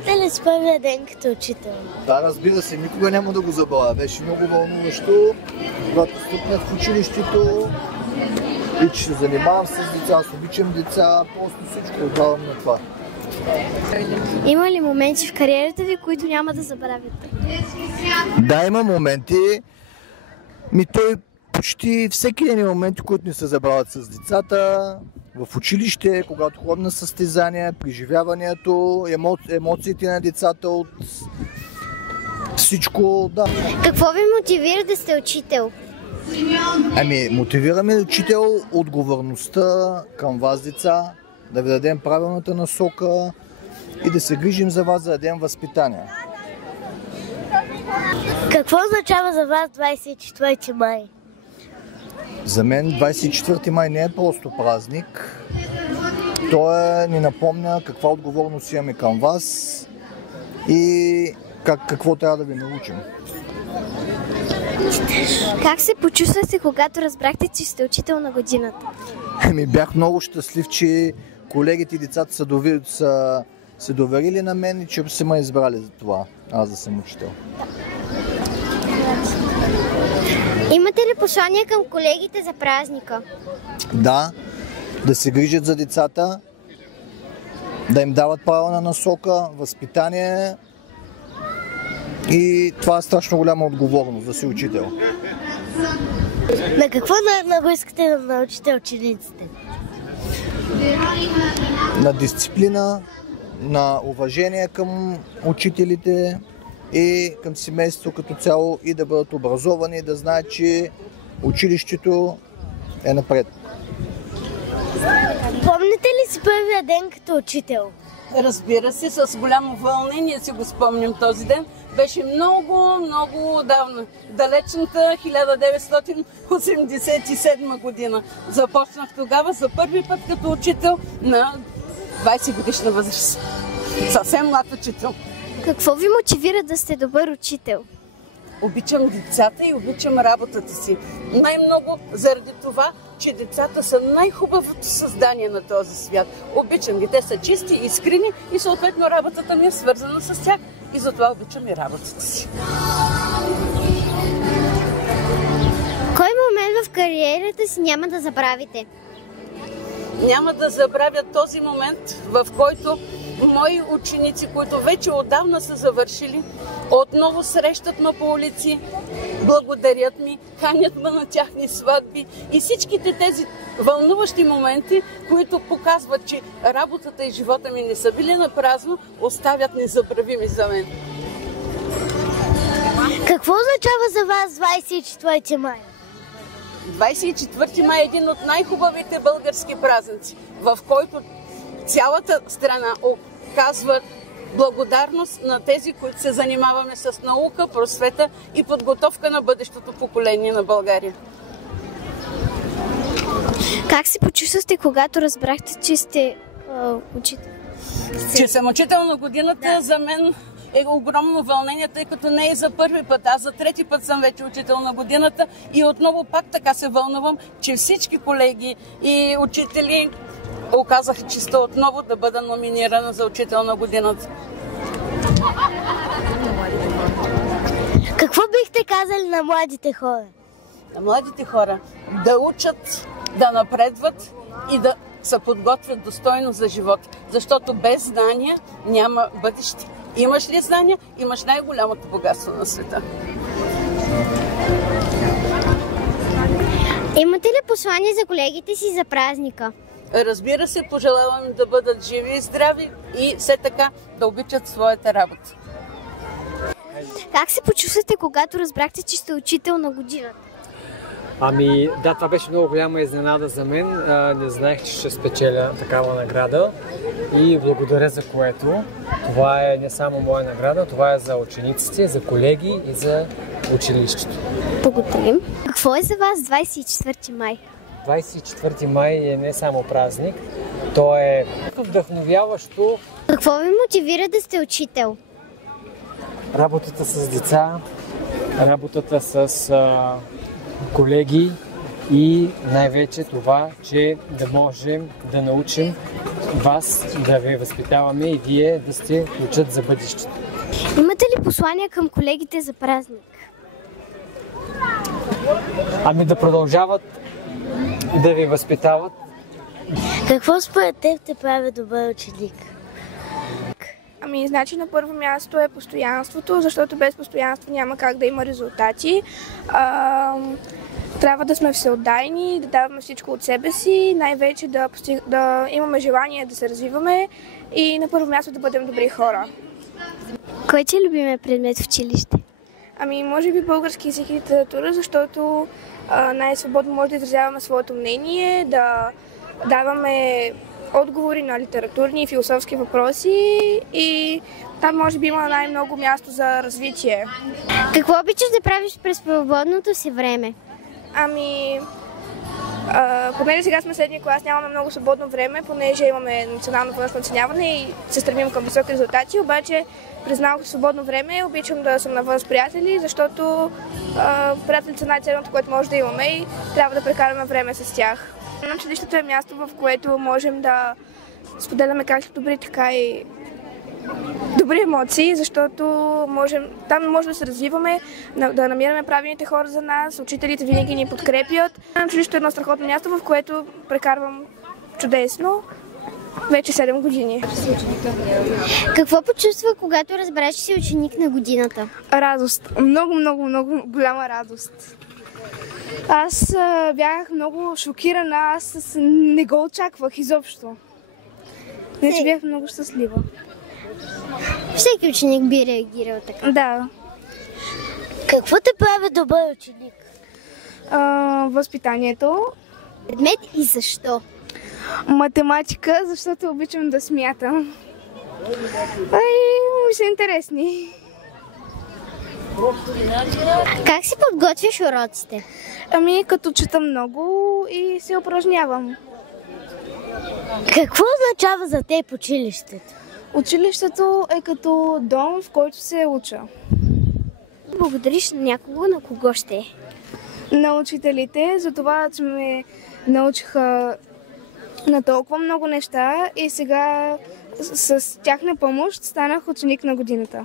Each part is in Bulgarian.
Спомняте ли с първия ден като учител? Да, разбира се, никога няма да го забравя. Беше много вълнуващо, когато стъпнах в училището и че се занимавам с деца, аз обичам деца, просто всичко отдавам на това. Има ли моменти в кариерата ви, които няма да забравяте? Да, има моменти. Той почти всеки ден има моменти, които не се забравят с децата. В училище, когато ходим на състезания, преживяването, емоциите на децата от всичко, да. Какво ви мотивира да сте учител? Мотивираме учител отговорността към вас, деца, да ви дадем правилната насока и да се грижим за вас, да дадем възпитание. Какво означава за вас 24 май? За мен 24 май не е просто празник. Той ни напомня каква отговорност имаме към вас и какво трябва да ви научим. Как се почувствахте, когато разбрахте, че сте учител на годината? Бях много щастлив, че колегите и децата са се доверили на мен и че са ме избрали за това, аз да съм учител. Имате ли послания към колегите за празника? Да, да се грижат за децата, да им дават правилна насока, възпитание и това е страшно голяма отговорност да си учител. На какво много искате да научите учениците? На дисциплина, на уважение към учителите и към семейството като цяло и да бъдат образовани и да знаят, че училището е напред. Помните ли си първия ден като учител? Разбира се, с голямо вълнение си го спомням този ден. Беше много, много отдавна. Далечната 1987 година. Започнах тогава за първи път като учител на 20 годишна възраст. Съвсем млад учител. Какво ви мотивира да сте добър учител? Обичам децата и обичам работата си. Най-много заради това, че децата са най-хубавото създание на този свят. Обичам ги. Те са чисти, искрени и съответно работата ми е свързана с тях. И затова обичам и работата си. Кой момент в кариерата си няма да забравите? Няма да забравя този момент, в който мои ученици, които вече отдавна са завършили, отново срещат ме по улици, благодарят ми, канят ме на тяхни сватби и всичките тези вълнуващи моменти, които показват, че работата и живота ми не са били на празно, оставят незабравими за мен. Какво означава за вас 24 май? 24 май е един от най-хубавите български празници, в който цялата страна оказва благодарност на тези, които се занимаваме с наука, просвета и подготовка на бъдещото поколение на България. Как се почувствахте, когато разбрахте, че сте учител? Че съм учител на годината, да. За мен е огромно вълнение, тъй като не е за първи път. Аз за трети път съм вече учител на годината и отново пак така се вълнувам, че всички колеги и учители оказаха честа отново да бъда номинирана за учител на годината. Какво бихте казали на младите хора? На младите хора да учат, да напредват и да се подготвят достойно за живот, защото без знания няма бъдеще. Имаш ли знания, имаш най-голямото богатство на света. Имате ли послание за колегите си за празника? Разбира се, пожелавам да бъдат живи и здрави и все така да обичат своята работа. Как се почувствате, когато разбрахте, че сте учител на годината? Ами да, това беше много голяма изненада за мен. Не знаех, че ще спечеля такава награда и благодаря за което. Това е не само моя награда, това е за учениците, за колеги и за училището. Благодарим. Какво е за вас 24 май? 24 май е не само празник, то е вдъхновяващо. Какво ви мотивира да сте учител? Работата с деца, работата с колеги и най-вече това, че да можем да научим вас, да ви възпитаваме и вие да сте учат за бъдещето. Имате ли послания към колегите за празник? Ами да продължават да ви възпитават. Какво според теб те прави добър ученик? Ами, значи на първо място е постоянството, защото без постоянство няма как да има резултати. Трябва да сме всеотдайни, да даваме всичко от себе си, най-вече да имаме желание да се развиваме и на първо място да бъдем добри хора. Кой ти е любимият предмет в училище? Ами, може би български език и литература, защото най-свободно може да изразяваме своето мнение, да даваме отговори на литературни и философски въпроси и там може би има най-много място за развитие. Какво обичаш да правиш през свободното си време? Ами, понеже сега сме средния клас, нямаме много свободно време, понеже имаме национално външно оценяване и се стремим към високи резултати, обаче през малко свободно време обичам да съм навън с приятели, защото приятелите са най-ценното, което може да имаме и трябва да прекараме време с тях. Училището е място, в което можем да споделяме както добри, така и добри емоции, защото там може да се развиваме, да намираме правилните хора за нас, учителите винаги ни подкрепят. Училището е едно страхотно място, в което прекарвам чудесно вече 7 години. Какво почувства, когато разбраш, че си ученик на годината? Радост. Много, много, много голяма радост. Аз бях много шокирана, аз не го очаквах изобщо. Не, че бях много щастлива. Всеки ученик би реагирал така. Да. Какво те прави добър ученик? Възпитанието. Предмет и защо? Математика, защото обичам да смятам. Ми са интересни. Как си подготвяш уроците? Ами, като чета много и се упражнявам. Какво означава за теб училището? Училището е като дом, в който се уча. Благодариш на някого, на кого ще е? На учителите, за това, че ме научиха на толкова много неща и сега с тяхна помощ станах ученик на годината.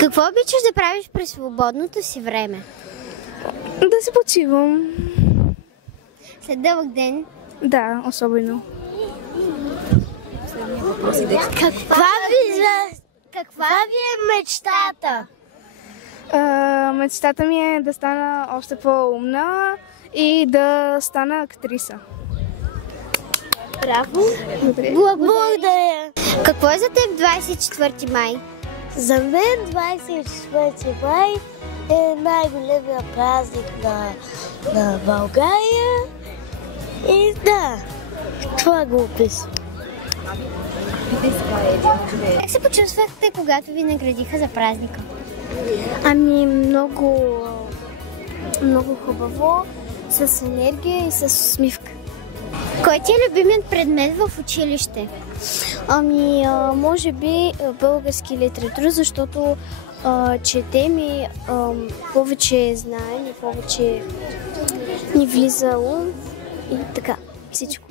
Какво обичаш да правиш през свободното си време? Да се почивам. След дълъг ден? Да, особено. Каква ви е мечтата? Мечтата ми е да стана още по-умна и да стана актриса. Браво! Благодаря! Какво е за теб 24 май? За мен 24 май е най-големия празник на България и да, това го описвам. Как се почувствахте, когато ви наградиха за празника? Ами много хубаво, с енергия и с усмивка. Кой ти е любимият предмет в училище? Ами, може би български литература, защото четем и повече знаем и повече ни влиза ум и така, всичко.